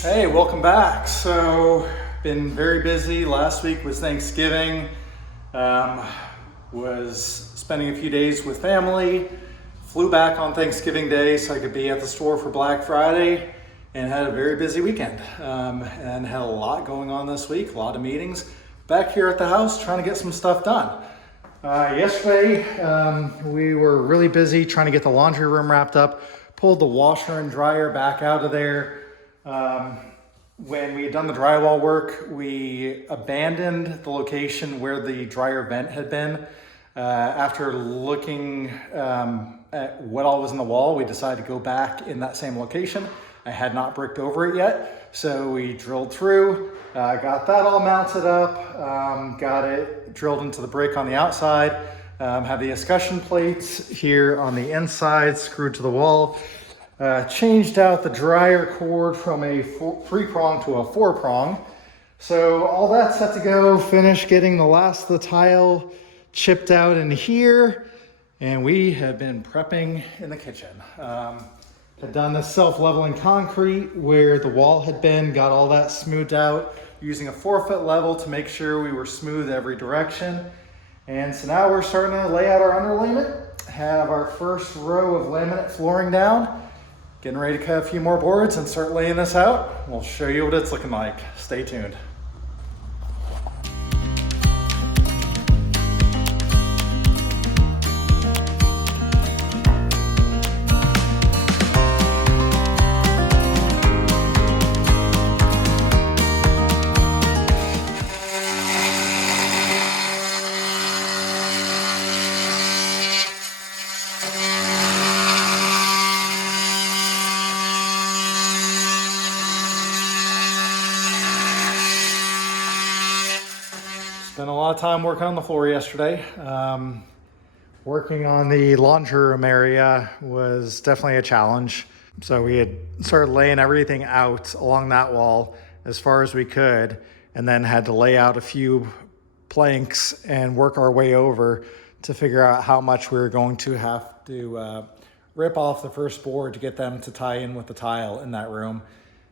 Hey, welcome back. So, been very busy. Last week was Thanksgiving. Was spending a few days with family. Flew back on Thanksgiving Day so I could be at the store for Black Friday, and had a very busy weekend. And had a lot going on this week, a lot of meetings. Back here at the house trying to get some stuff done. Yesterday, we were really busy trying to get the laundry room wrapped up, pulled the washer and dryer back out of there. When we had done the drywall work, we abandoned the location where the dryer vent had been. After looking at what all was in the wall, we decided to go back in that same location. I had not bricked over it yet, so we drilled through, got that all mounted up, got it drilled into the brick on the outside, have the escutcheon plates here on the inside screwed to the wall. Changed out the dryer cord from a 3-prong to a 4-prong. So all that's set to go, finish getting the last of the tile chipped out in here. And we have been prepping in the kitchen. Had done the self-leveling concrete where the wall had been, got all that smoothed out using a 4-foot level to make sure we were smooth every direction. And so now we're starting to lay out our underlayment, have our first row of laminate flooring down. Getting ready to cut a few more boards and start laying this out. We'll show you what it's looking like. Stay tuned. Spent a lot of time working on the floor yesterday. Working on the laundry room area was definitely a challenge. So we had started laying everything out along that wall as far as we could, and then had to lay out a few planks and work our way over to figure out how much we were going to have to rip off the first board to get them to tie in with the tile in that room.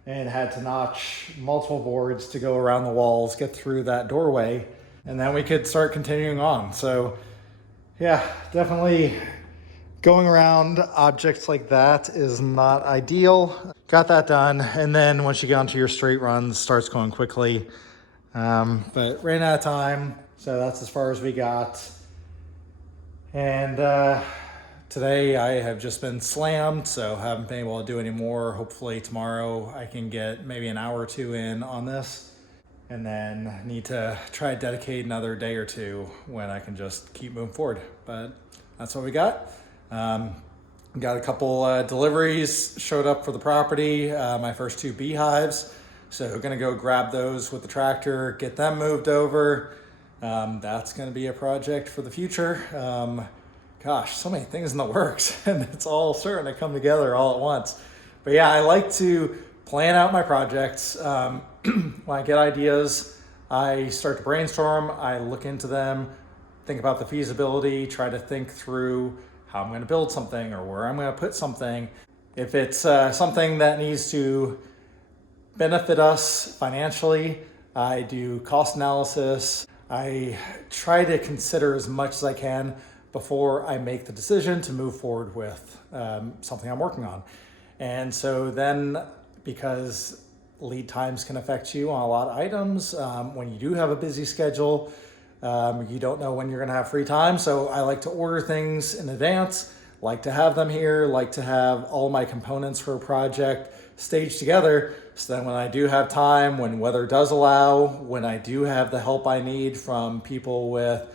And had to notch multiple boards to go around the walls, get through that doorway, and then we could start continuing on. So yeah, definitely going around objects like that is not ideal. Got that done. And then once you get onto your straight runs, starts going quickly. But ran out of time. So that's as far as we got. And today I have just been slammed, so haven't been able to do any more. Hopefully tomorrow I can get maybe an hour or two in on this. And then need to try to dedicate another day or two when I can just keep moving forward. But that's what we got. Got a couple deliveries showed up for the property. My first 2 beehives. So gonna go grab those with the tractor, get them moved over. That's gonna be a project for the future. Gosh, so many things in the works, and it's all starting to come together all at once. But yeah, I like to plan out my projects. When I get ideas, I start to brainstorm, I look into them, think about the feasibility, try to think through how I'm going to build something or where I'm going to put something. If it's something that needs to benefit us financially, I do cost analysis. I try to consider as much as I can before I make the decision to move forward with something I'm working on. And so then, because lead times can affect you on a lot of items, when you do have a busy schedule, you don't know when you're gonna have free time. So I like to order things in advance, like to have them here, like to have all my components for a project staged together. So then when I do have time, when weather does allow, when I do have the help I need from people with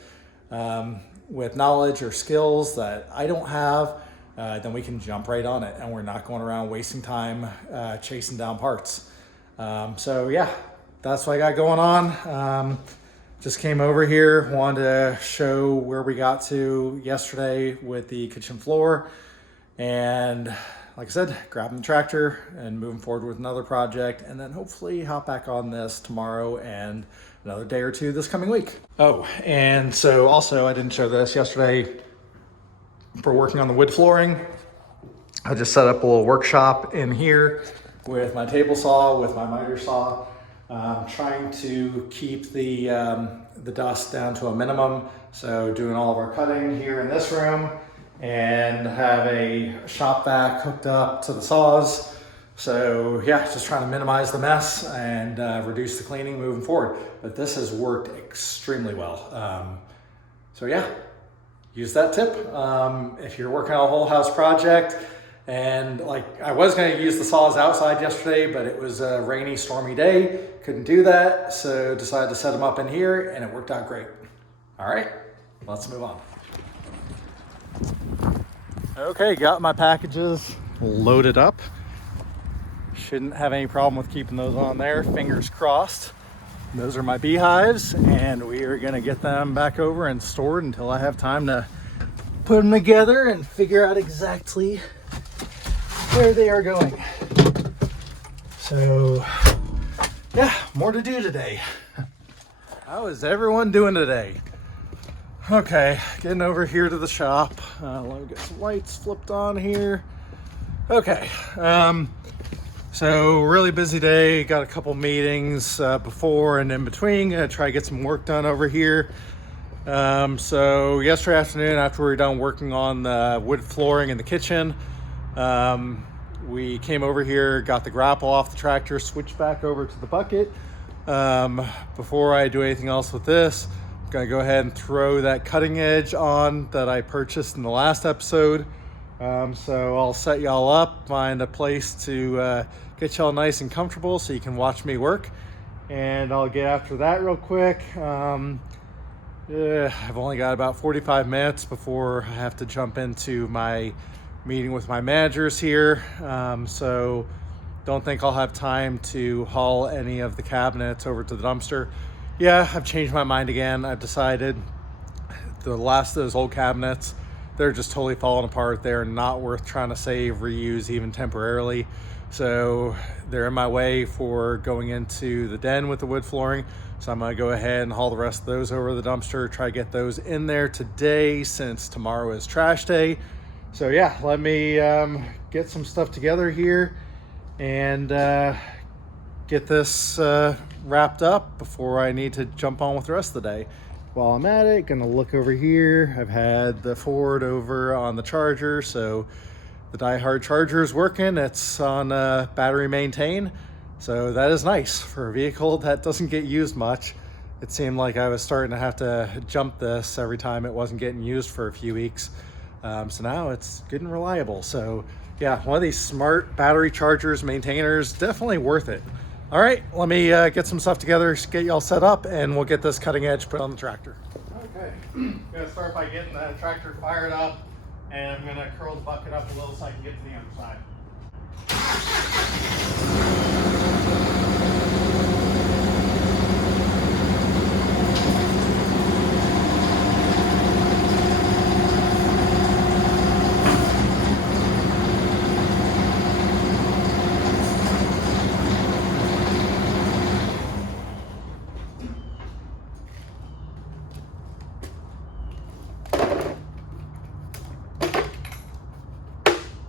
knowledge or skills that I don't have, then we can jump right on it, and we're not going around wasting time chasing down parts. So yeah, that's what I got going on. Just came over here, wanted to show where we got to yesterday with the kitchen floor, and like I said, grabbing the tractor and moving forward with another project, and then hopefully hop back on this tomorrow and another day or two this coming week. Oh, and so also I didn't show this yesterday for working on the wood flooring. I just set up a little workshop in here with my table saw, with my miter saw, trying to keep the dust down to a minimum. So doing all of our cutting here in this room, and have a shop vac hooked up to the saws. So yeah, just trying to minimize the mess and reduce the cleaning moving forward. But this has worked extremely well. So yeah, use that tip. If you're working on a whole house project, and like I was gonna use the saws outside yesterday, but it was a rainy, stormy day. Couldn't do that, so decided to set them up in here, and it worked out great. All right, let's move on. Okay, got my packages loaded up. Shouldn't have any problem with keeping those on there, fingers crossed. Those are my beehives, and we are gonna get them back over and stored until I have time to put them together and figure out exactly where they are going. So yeah, more to do today. How is everyone doing today? Okay, getting over here to the shop. Let me get some lights flipped on here. Okay, so really busy day. Got a couple meetings before and in between. Gonna try to get some work done over here. So yesterday afternoon, after we were done working on the wood flooring in the kitchen, we came over here, got the grapple off the tractor, switched back over to the bucket. Before I do anything else with this, I'm gonna go ahead and throw that cutting edge on that I purchased in the last episode. So I'll set y'all up, find a place to get y'all nice and comfortable so you can watch me work. And I'll get after that real quick. I've only got about 45 minutes before I have to jump into my meeting with my managers here. So don't think I'll have time to haul any of the cabinets over to the dumpster. Yeah, I've changed my mind again. I've decided the last of those old cabinets, they're just totally falling apart. They're not worth trying to save, reuse even temporarily. So they're in my way for going into the den with the wood flooring. So I'm gonna go ahead and haul the rest of those over the dumpster, try to get those in there today since tomorrow is trash day. So yeah, let me get some stuff together here and get this wrapped up before I need to jump on with the rest of the day. While I'm at it, gonna look over here. I've had the Ford over on the charger, so the Die-Hard charger is working. It's on battery maintain, so that is nice for a vehicle that doesn't get used much. It seemed like I was starting to have to jump this every time it wasn't getting used for a few weeks. So now it's good and reliable. So yeah, one of these smart battery chargers, maintainers, definitely worth it. All right, let me get some stuff together, get y'all set up, and we'll get this cutting edge put on the tractor. Okay, I'm gonna start by getting the tractor fired up, and I'm gonna curl the bucket up a little so I can get to the other side.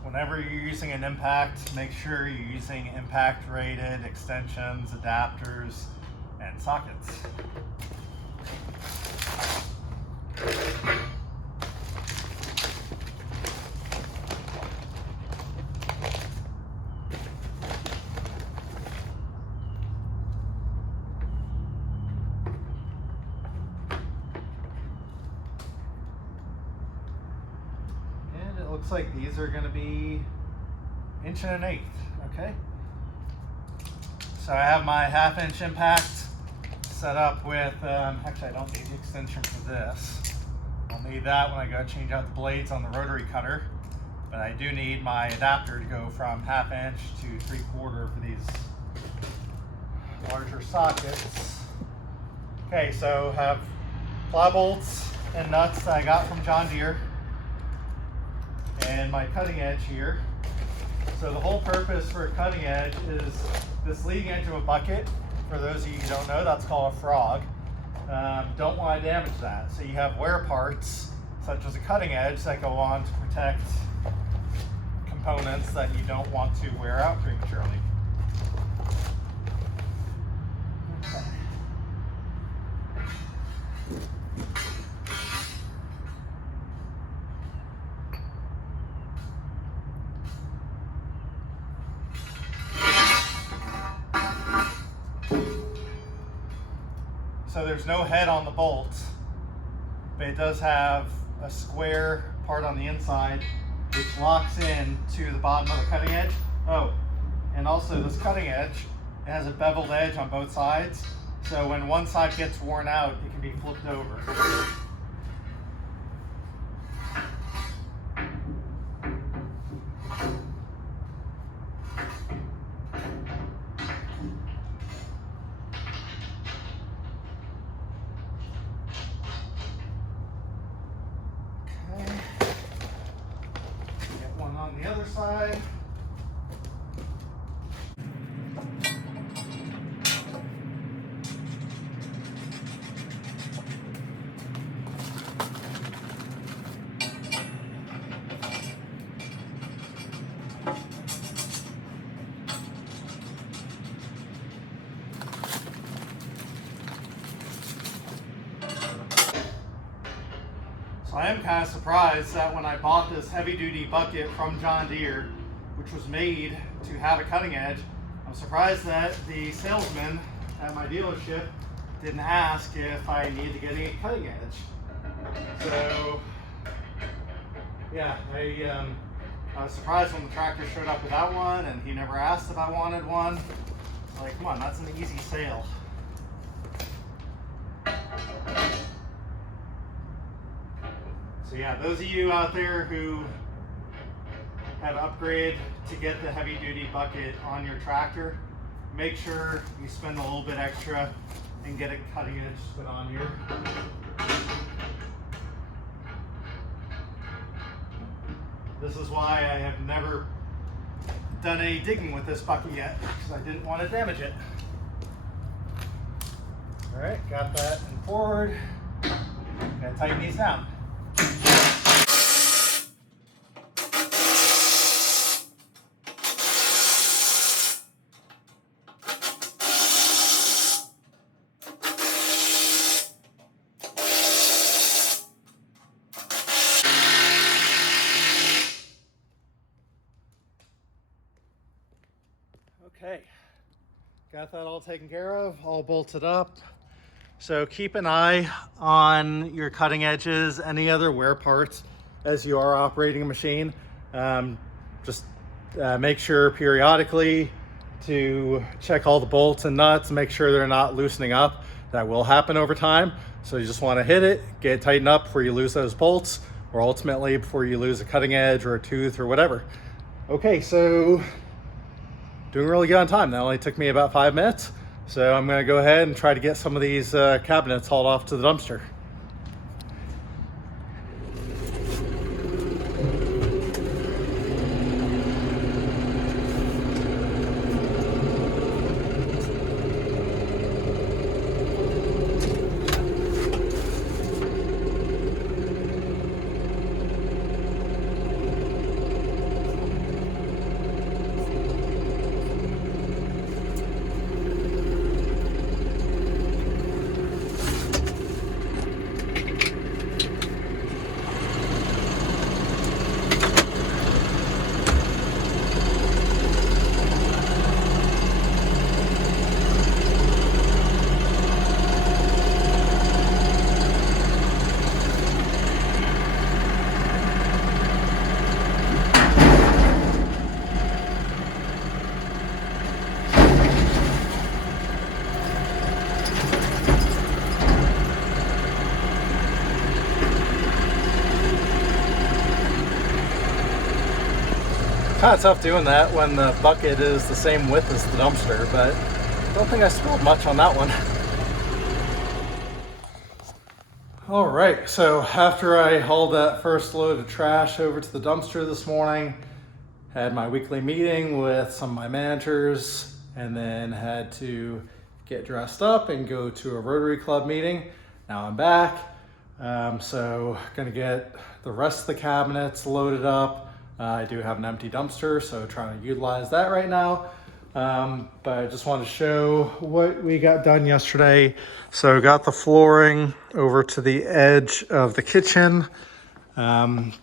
Whenever you're using an impact, make sure you're using impact rated extensions, adapters, and sockets. Looks like these are going to be 1 1/8 inch, okay? So I have my 1/2 inch impact set up with, actually I don't need the extension for this. I'll need that when I go change out the blades on the rotary cutter, but I do need my adapter to go from 1/2 inch to 3/4 for these larger sockets. Okay, so have plow bolts and nuts that I got from John Deere, and my cutting edge here. So the whole purpose for a cutting edge is this leading edge of a bucket. For those of you who don't know, that's called a frog. Don't want to damage that. So you have wear parts, such as a cutting edge, that go on to protect components that you don't want to wear out prematurely. So there's no head on the bolt, but it does have a square part on the inside which locks in to the bottom of the cutting edge. Oh, and also this cutting edge, it has a beveled edge on both sides. So when one side gets worn out, it can be flipped over. On the other side. So I am kind of surprised that when I bought this heavy duty bucket from John Deere, which was made to have a cutting edge, I'm surprised that the salesman at my dealership didn't ask if I needed to get a cutting edge. So yeah, I was surprised when the tractor showed up without one, and he never asked if I wanted one. Like, come on, that's an easy sale. So yeah, those of you out there who have upgraded to get the heavy duty bucket on your tractor, make sure you spend a little bit extra and get a cutting edge put on here. This is why I have never done any digging with this bucket yet, because I didn't want to damage it. All right, got that in forward. Gotta tighten these down. Okay, got that all taken care of, all bolted up. So keep an eye on your cutting edges, any other wear parts as you are operating a machine. Just make sure periodically to check all the bolts and nuts, make sure they're not loosening up. That will happen over time. So you just want to hit it, get it tightened up before you lose those bolts, or ultimately before you lose a cutting edge or a tooth or whatever. Okay, so doing really good on time. That only took me about 5 minutes. So I'm gonna go ahead and try to get some of these cabinets hauled off to the dumpster. Kind of tough doing that when the bucket is the same width as the dumpster, but I don't think I spilled much on that one. All right, so after I hauled that first load of trash over to the dumpster this morning, had my weekly meeting with some of my managers, and then had to get dressed up and go to a Rotary Club meeting. Now I'm back, so gonna get the rest of the cabinets loaded up. I do have an empty dumpster, so trying to utilize that right now. But I just want to show what we got done yesterday. So got the flooring over to the edge of the kitchen.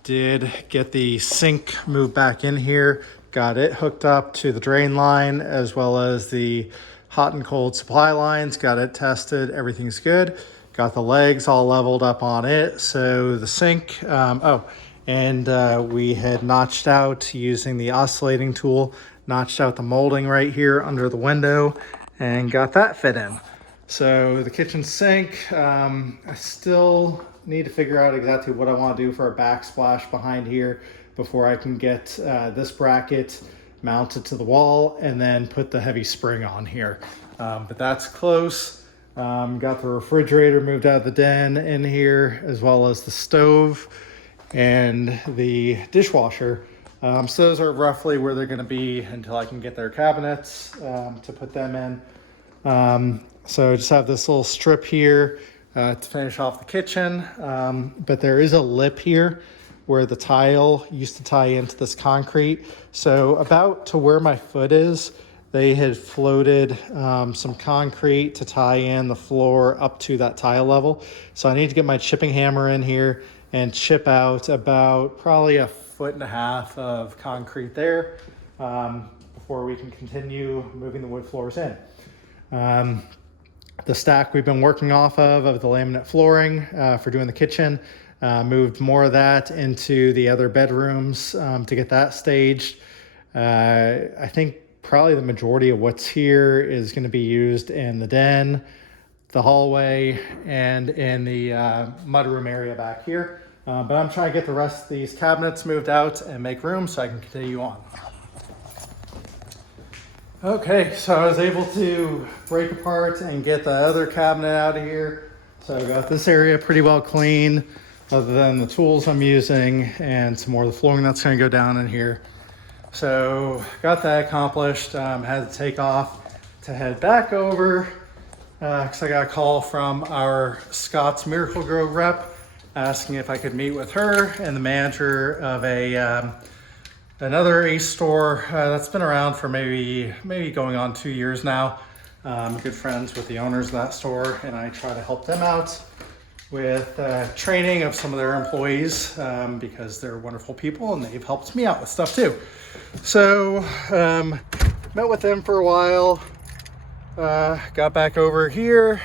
Did get the sink moved back in here. Got it hooked up to the drain line, as well as the hot and cold supply lines, got it tested, everything's good. Got the legs all leveled up on it. So the sink, we had notched out using the oscillating tool, notched out the molding right here under the window and got that fit in. So the kitchen sink, I still need to figure out exactly what I want to do for a backsplash behind here before I can get this bracket mounted to the wall and then put the heavy spring on here. But that's close. Got the refrigerator moved out of the den in here, as well as the stove and the dishwasher. So those are roughly where they're going to be until I can get their cabinets to put them in. So I just have this little strip here to finish off the kitchen. But there is a lip here where the tile used to tie into this concrete. So about to where my foot is, they had floated some concrete to tie in the floor up to that tile level. So I need to get my chipping hammer in here and chip out about probably 1.5 feet of concrete there before we can continue moving the wood floors in. The stack we've been working off of the laminate flooring for doing the kitchen, moved more of that into the other bedrooms to get that staged. I think probably the majority of what's here is going to be used in the den, the hallway, and in the mudroom area back here. But I'm trying to get the rest of these cabinets moved out and make room so I can continue on. Okay, so I was able to break apart and get the other cabinet out of here. So I got this area pretty well clean, other than the tools I'm using and some more of the flooring that's going to go down in here. So got that accomplished. Had to take off to head back over because I got a call from our Scott's Miracle Grow rep asking if I could meet with her and the manager of another Ace store that's been around for maybe going on 2 years now. Good friends with the owners of that store, and I try to help them out with training of some of their employees because they're wonderful people and they've helped me out with stuff too. So met with them for a while, got back over here,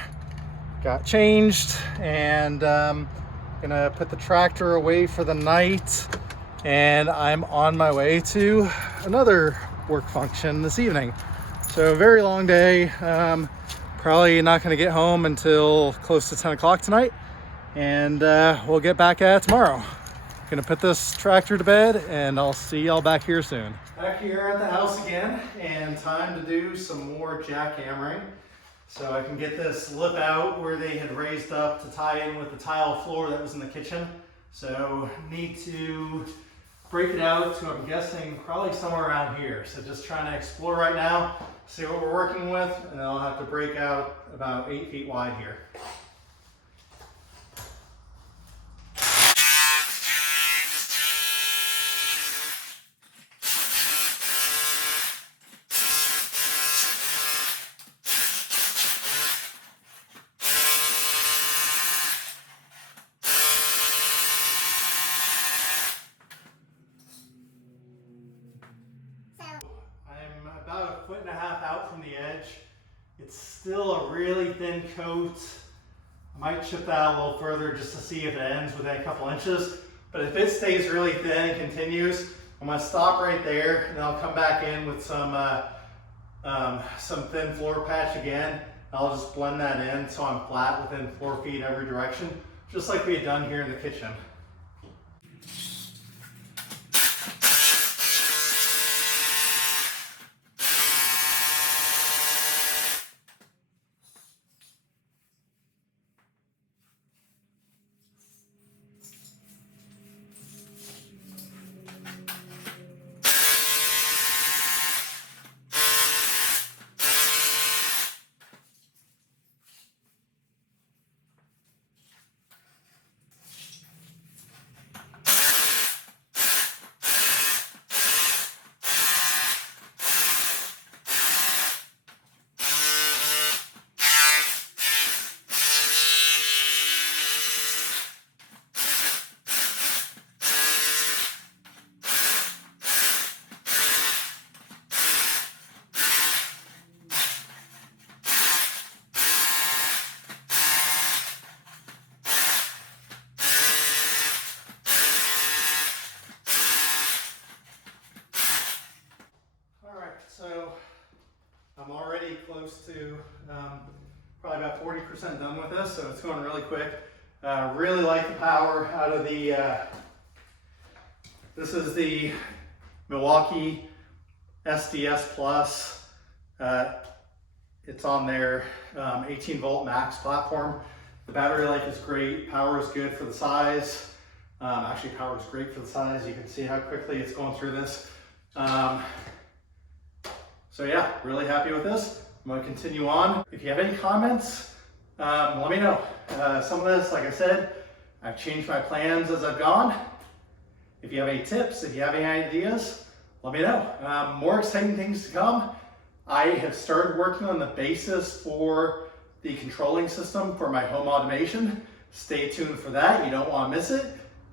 got changed, and gonna put the tractor away for the night, and I'm on my way to another work function this evening. So a very long day, probably not gonna get home until close to 10 o'clock tonight, and we'll get back at it tomorrow. Gonna put this tractor to bed, and I'll see y'all back here soon. Back here at the house again, and time to do some more jackhammering. So I can get this lip out where they had raised up to tie in with the tile floor that was in the kitchen. So need to break it out to, I'm guessing, probably somewhere around here. So just trying to explore right now, see what we're working with, and then I'll have to break out about 8 feet wide here. About 1.5 feet out from the edge. It's still a really thin coat. I might chip that a little further just to see if it ends within a couple inches. But if it stays really thin and continues, I'm going to stop right there, and I'll come back in with some thin floor patch again. I'll just blend that in so I'm flat within 4 feet every direction, just like we had done here in the kitchen. already close to probably about 40% done with this, so it's going really quick. Really like the power out of the, this is the Milwaukee SDS Plus. It's on their 18 volt max platform. The battery life is great, power is good for the size. Actually, power is great for the size. You can see how quickly it's going through this. So yeah, really happy with this. I'm gonna continue on. If you have any comments, let me know. Some of this, like I said, I've changed my plans as I've gone. If you have any tips, if you have any ideas, let me know. More exciting things to come. I have started working on the basis for the controlling system for my home automation. Stay tuned for that. You don't want to miss it.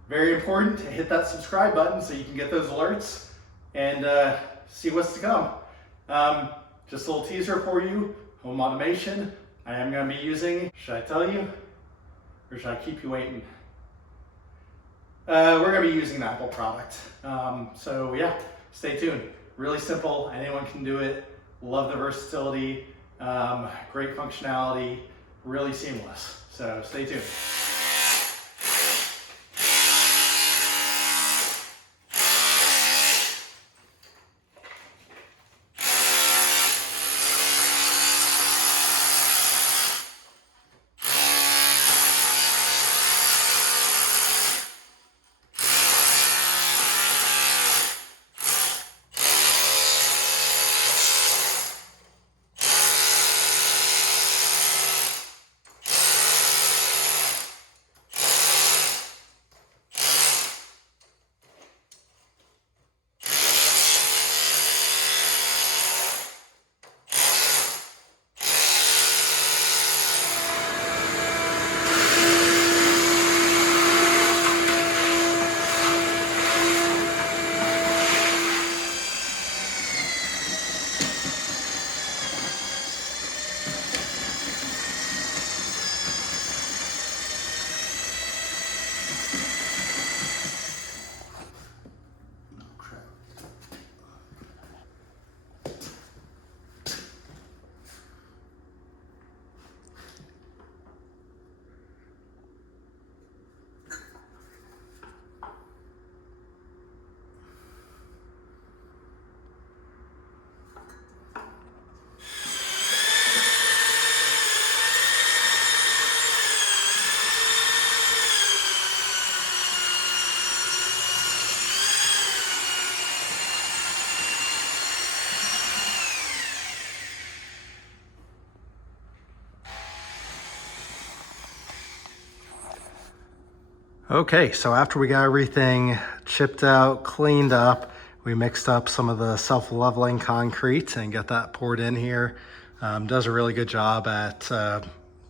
Very important to hit that subscribe button so you can get those alerts and see what's to come. Just a little teaser for you, home automation. I am going to be using, should I tell you, or should I keep you waiting? We're going to be using an Apple product. So yeah, stay tuned. Really simple, anyone can do it. Love the versatility, great functionality, really seamless. So stay tuned. Okay, so after we got everything chipped out, cleaned up, we mixed up some of the self-leveling concrete and got that poured in here. Does a really good job at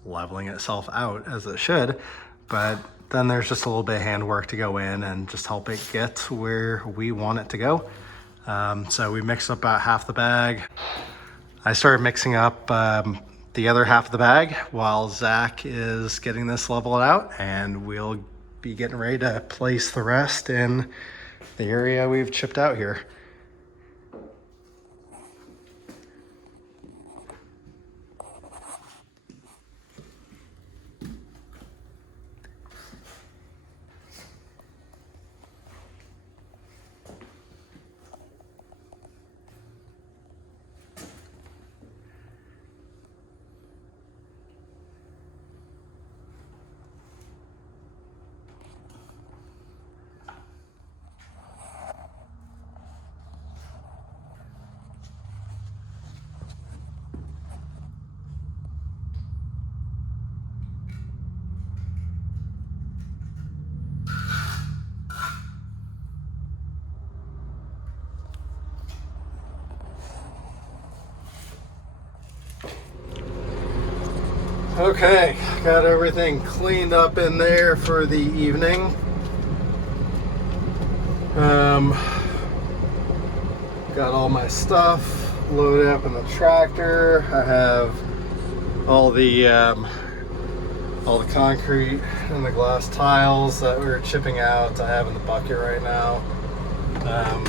leveling itself out as it should, but then there's just a little bit of handwork to go in and just help it get where we want it to go. So we mixed up about half the bag. I started mixing up the other half of the bag while Zach is getting this leveled out, and we'll be getting ready to place the rest in the area we've chipped out here. Okay, got everything cleaned up in there for the evening. Got all my stuff loaded up in the tractor. I have all the concrete and the glass tiles that we were chipping out I have in the bucket right now.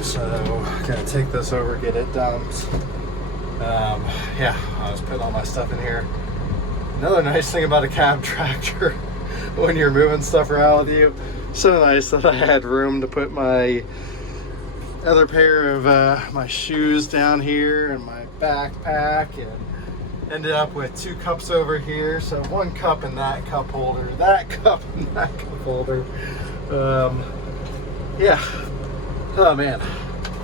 So gotta take this over, get it dumped. Yeah, I was putting all my stuff in here. Another nice thing about a cab tractor when you're moving stuff around with you, so nice that I had room to put my other pair of my shoes down here and my backpack, and ended up with 2 cups over here. So 1 cup in that cup holder, that cup in that cup holder. Yeah. Oh man,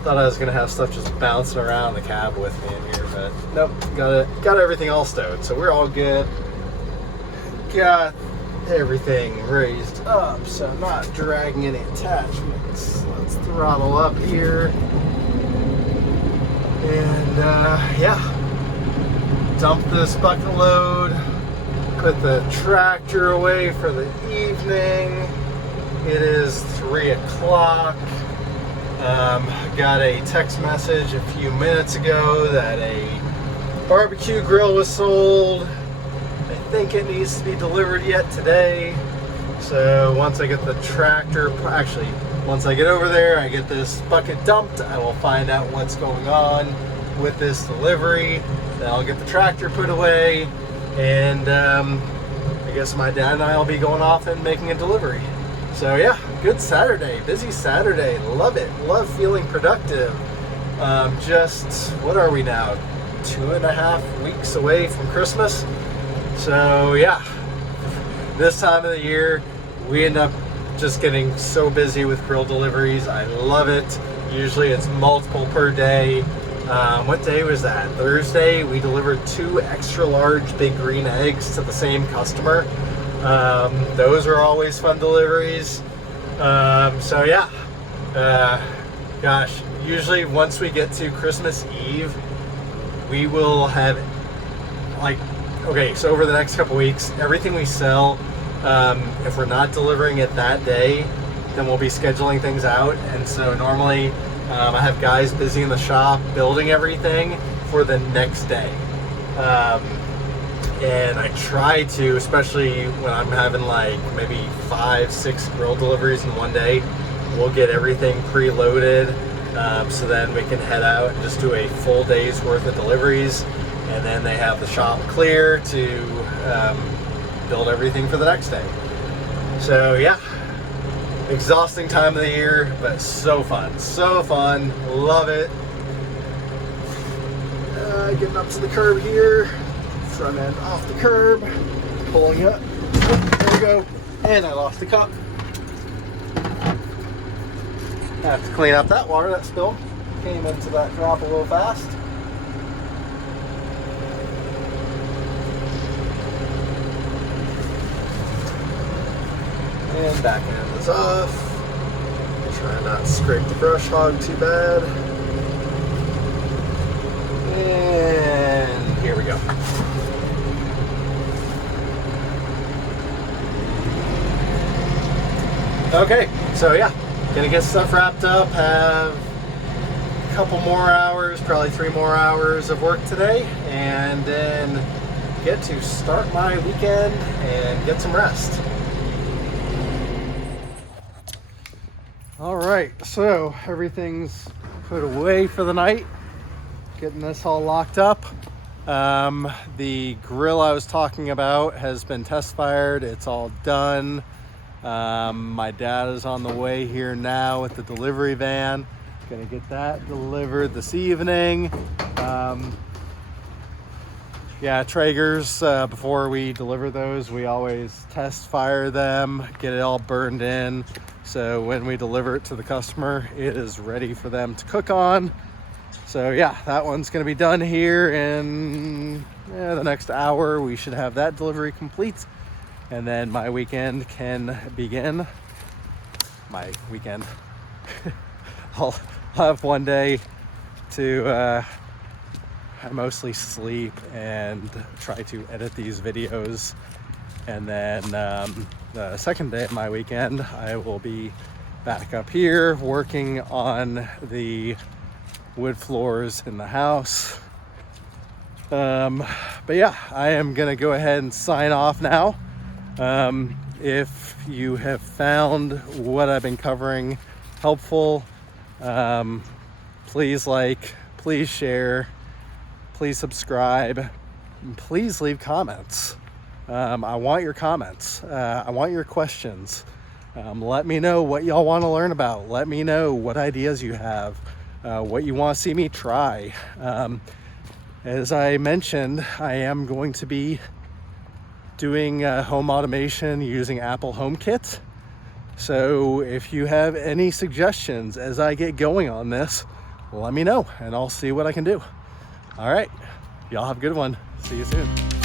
thought I was gonna have stuff just bouncing around the cab with me in here, but nope. Got everything all stowed, so we're all good. Got everything raised up, so I'm not dragging any attachments. Let's throttle up here, and yeah, dump this bucket load, put the tractor away for the evening. It is 3 o'clock. Got a text message a few minutes ago that a barbecue grill was sold. I think it needs to be delivered yet today. So once I get the tractor, actually, once I get over there, I get this bucket dumped, I will find out what's going on with this delivery. Then I'll get the tractor put away, and I guess my dad and I will be going off and making a delivery. So yeah, good Saturday, busy Saturday, love it, love feeling productive. Just, what are we now, 2.5 weeks away from Christmas? So yeah, this time of the year, we end up just getting so busy with grill deliveries. I love it. Usually it's multiple per day. What day was that? Thursday, we delivered 2 extra large big green eggs to the same customer. Those are always fun deliveries. So yeah, gosh, usually once we get to Christmas Eve, we will have, like, okay, so over the next couple weeks, everything we sell, if we're not delivering it that day, then we'll be scheduling things out. And so normally I have guys busy in the shop building everything for the next day. And I try to, especially when I'm having like maybe 5-6 grill deliveries in one day, we'll get everything preloaded, so then we can head out and just do a full day's worth of deliveries, and then they have the shop clear to build everything for the next day. So yeah, exhausting time of the year, but so fun, love it. Getting up to the curb here. Front end off the curb, pulling up, there we go, and I lost the cup. I have to clean up that water that spilled. Came into that drop a little fast. And back end is off. Try not to scrape the brush hog too bad. And here we go. Okay, so yeah, gonna get stuff wrapped up, have a couple more hours, probably 3 more hours of work today, and then get to start my weekend and get some rest. All right, so everything's put away for the night, getting this all locked up. The grill I was talking about has been test fired, it's all done. My dad is on the way here now with the delivery van. Gonna get that delivered this evening. Yeah, Traegers, before we deliver those, we always test fire them, get it all burned in. So when we deliver it to the customer, it is ready for them to cook on. So yeah, that one's gonna be done here in the next hour. We should have that delivery complete. And then my weekend can begin. My weekend. I'll have one day to I mostly sleep and try to edit these videos. And then the second day of my weekend, I will be back up here working on the wood floors in the house. But yeah, I am gonna go ahead and sign off now. If you have found what I've been covering helpful, please like, please share, please subscribe, and please leave comments. I want your comments. I want your questions. Let me know what y'all want to learn about. Let me know what ideas you have, what you want to see me try. As I mentioned, I am going to be doing home automation using Apple HomeKit. So if you have any suggestions as I get going on this, let me know and I'll see what I can do. All right, y'all have a good one. See you soon.